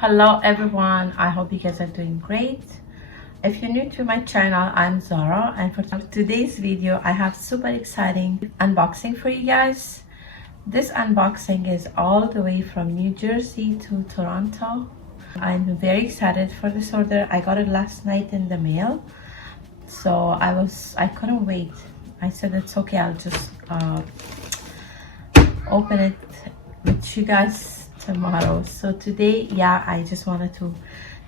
Hello everyone, I hope you guys are doing great. If you're new to my channel, I'm Zara, and for today's video I have super exciting unboxing for you guys. This unboxing is all the way from New Jersey to Toronto. I'm very excited for this order. I got it last night in the mail, so I couldn't wait. I said it's okay, I'll just open it with you guys tomorrow. So today, yeah, I just wanted to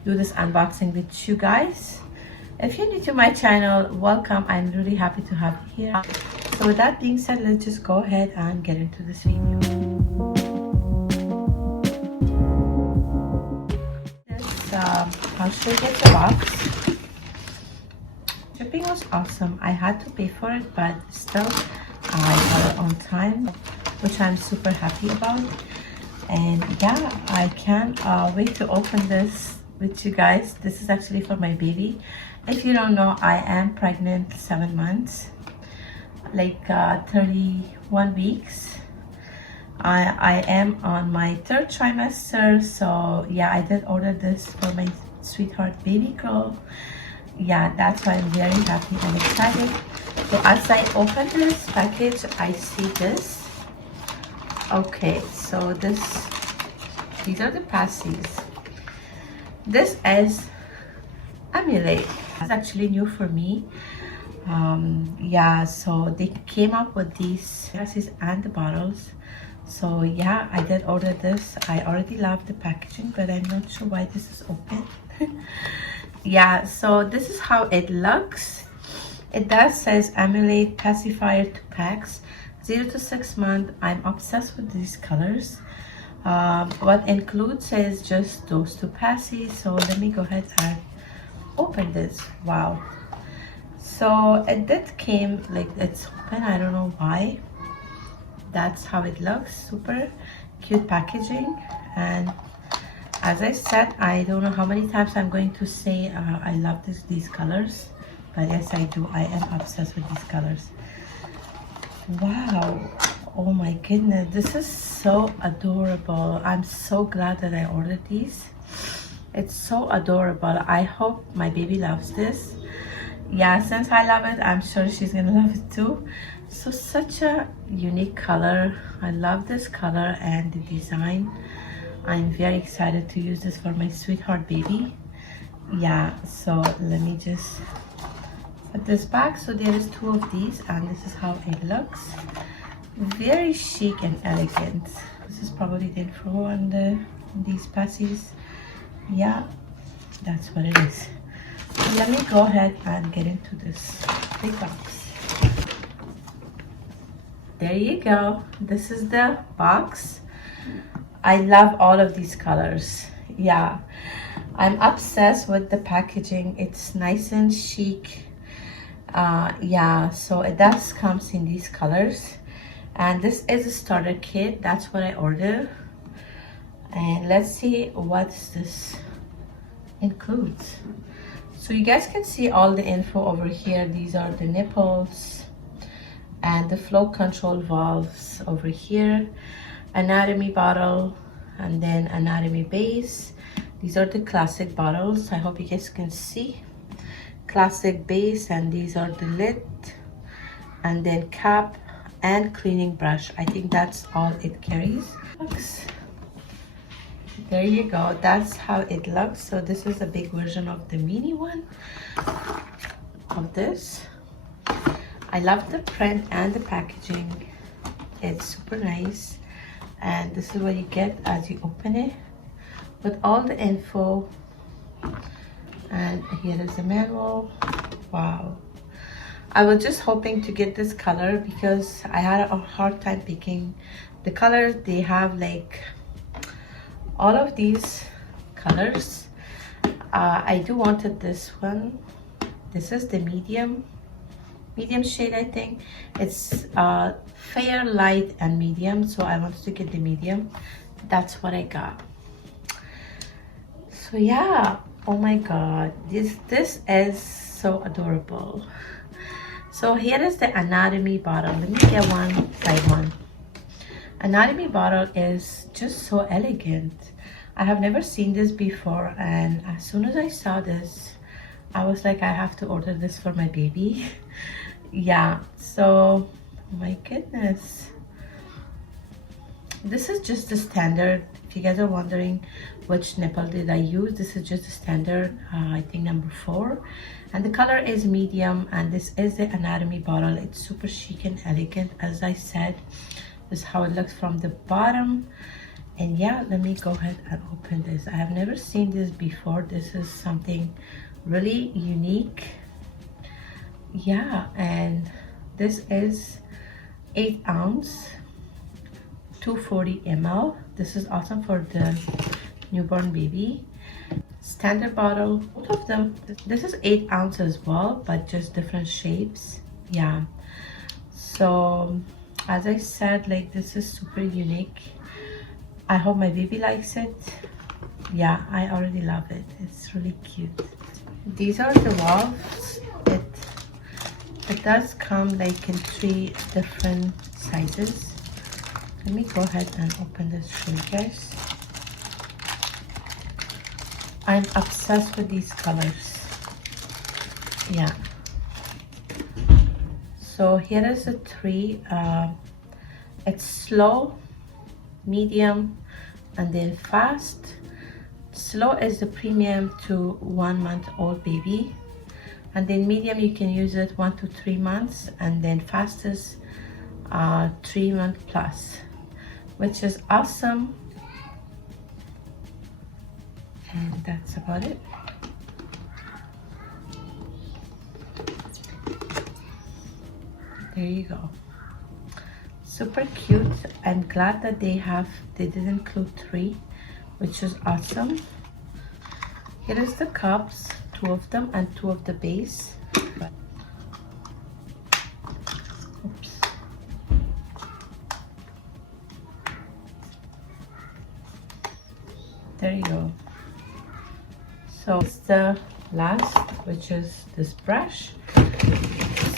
do this unboxing with you guys. If you're new to my channel, welcome. I'm really happy to have you here. So with that being said, let's just go ahead and get into this video. I'll show you guys the box. Shipping was awesome. I had to pay for it, but still I got it on time, which I'm super happy about. And yeah, I can't wait to open this with you guys. This is actually for my baby. If you don't know, I am pregnant 7 months, like 31 weeks. I am on my 3rd trimester, so yeah, I did order this for my sweetheart baby girl. Yeah, that's why I'm very happy and excited. So as I open this package, I see this. Okay, so these are the pasties. This is Emulait. It's actually new for me. Yeah, so they came up with these pasties and the bottles. So yeah, I did order this. I already love the packaging, but I'm not sure why this is open. Yeah, so this is how it looks. It does says Emulait pacifier 2 packs, 0 to 6 months. I'm obsessed with these colors. What includes is just those 2 pasties. So let me go ahead and open this. Wow. So it did came like it's open. I don't know why. That's how it looks. Super cute packaging. And as I said, I don't know how many times I'm going to say I love these colors, but yes, I do. I am obsessed with these colors. Wow. Oh my goodness, this is so adorable. I'm so glad that I ordered these. It's so adorable. I hope my baby loves this. Yeah, since I love it, I'm sure she's gonna love it too. So such a unique color. I love this color and the design. I'm very excited to use this for my sweetheart baby. Yeah, so let me just put this back. So there is 2 of these, and this is how it looks. Very chic and elegant. This is probably the info on these pasties. Yeah, that's what it is. So let me go ahead and get into this big box. There you go. This is the box. I love all of these colors. Yeah, I'm obsessed with the packaging. It's nice and chic. Yeah, so it does comes in these colors, and this is a starter kit. That's what I ordered. And let's see what this includes. So you guys can see all the info over here. These are the nipples and the flow control valves over here, anatomy bottle, and then anatomy base. These are the classic bottles. I hope you guys can see. Classic base, and these are the lid, and then cap and cleaning brush. I think that's all it carries. There you go. That's how it looks. So this is a big version of the mini one of this. I love the print and the packaging. It's super nice, and this is what you get as you open it with all the info. And here is the manual. Wow. I was just hoping to get this color because I had a hard time picking the colors. They have like all of these colors. I do wanted this one. This is the medium shade, I think. It's fair, light, and medium. So I wanted to get the medium. That's what I got. So yeah. Oh my god, this is so adorable. So here is the anatomy bottle. Let me get one by one. Anatomy bottle is just so elegant. I have never seen this before, and as soon as I saw this, I was like, I have to order this for my baby. Yeah, so my goodness, this is just the standard. If you guys are wondering which nipple did I use, this is just the standard, I think number 4, and the color is medium, and this is the anatomy bottle. It's super chic and elegant. As I said, this is how it looks from the bottom. And yeah, let me go ahead and open this. I have never seen this before. This is something really unique. Yeah, and this is 8 ounce, 240 ml. This is awesome for the newborn baby. Standard bottle, both of them. This is 8 ounce as well, but just different shapes. Yeah, so as I said, like, this is super unique. I hope my baby likes it. Yeah, I already love it. It's really cute. These are the valves. It does come like in 3 different sizes. Let me go ahead and open this for you guys. I'm obsessed with these colors. Yeah. So here is the 3. It's slow, medium, and then fast. Slow is the premium to 1-month-old baby, and then medium you can use it 1 to 3 months, and then fastest 3 month plus, which is awesome. And that's about it. There you go. Super cute. I'm glad that they did include 3, which is awesome. Here is the cups, 2 of them, and 2 of the base. Oops. There you go. So it's the last, which is this brush.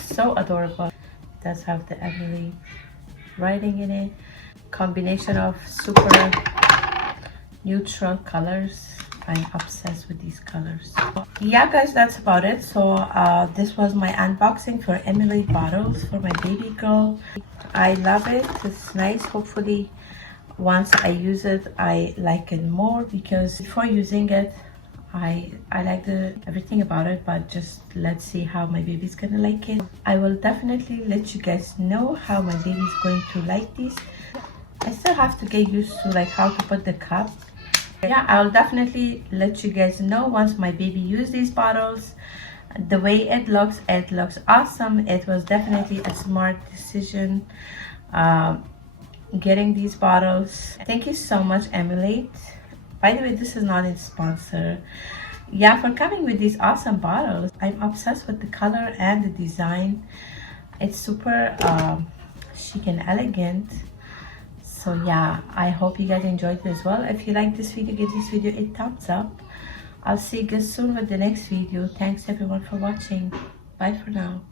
So adorable. It does have the Emulait writing in it. Combination of super neutral colors. I'm obsessed with these colors. Yeah guys, that's about it. So this was my unboxing for Emulait bottles for my baby girl. I love it. It's nice. Hopefully once I use it, I like it more, because before using it, I like everything about it, but just let's see how my baby's gonna like it. I will definitely let you guys know how my baby's going to like these. I still have to get used to like how to put the cup. Yeah, I'll definitely let you guys know once my baby used these bottles. The way it looks awesome. It was definitely a smart decision getting these bottles. Thank you so much, Emulait. By the way, this is not a sponsor. Yeah, for coming with these awesome bottles. I'm obsessed with the color and the design. It's super chic and elegant. So yeah, I hope you guys enjoyed it as well. If you like this video, give this video a thumbs up. I'll see you guys soon with the next video. Thanks everyone for watching. Bye for now.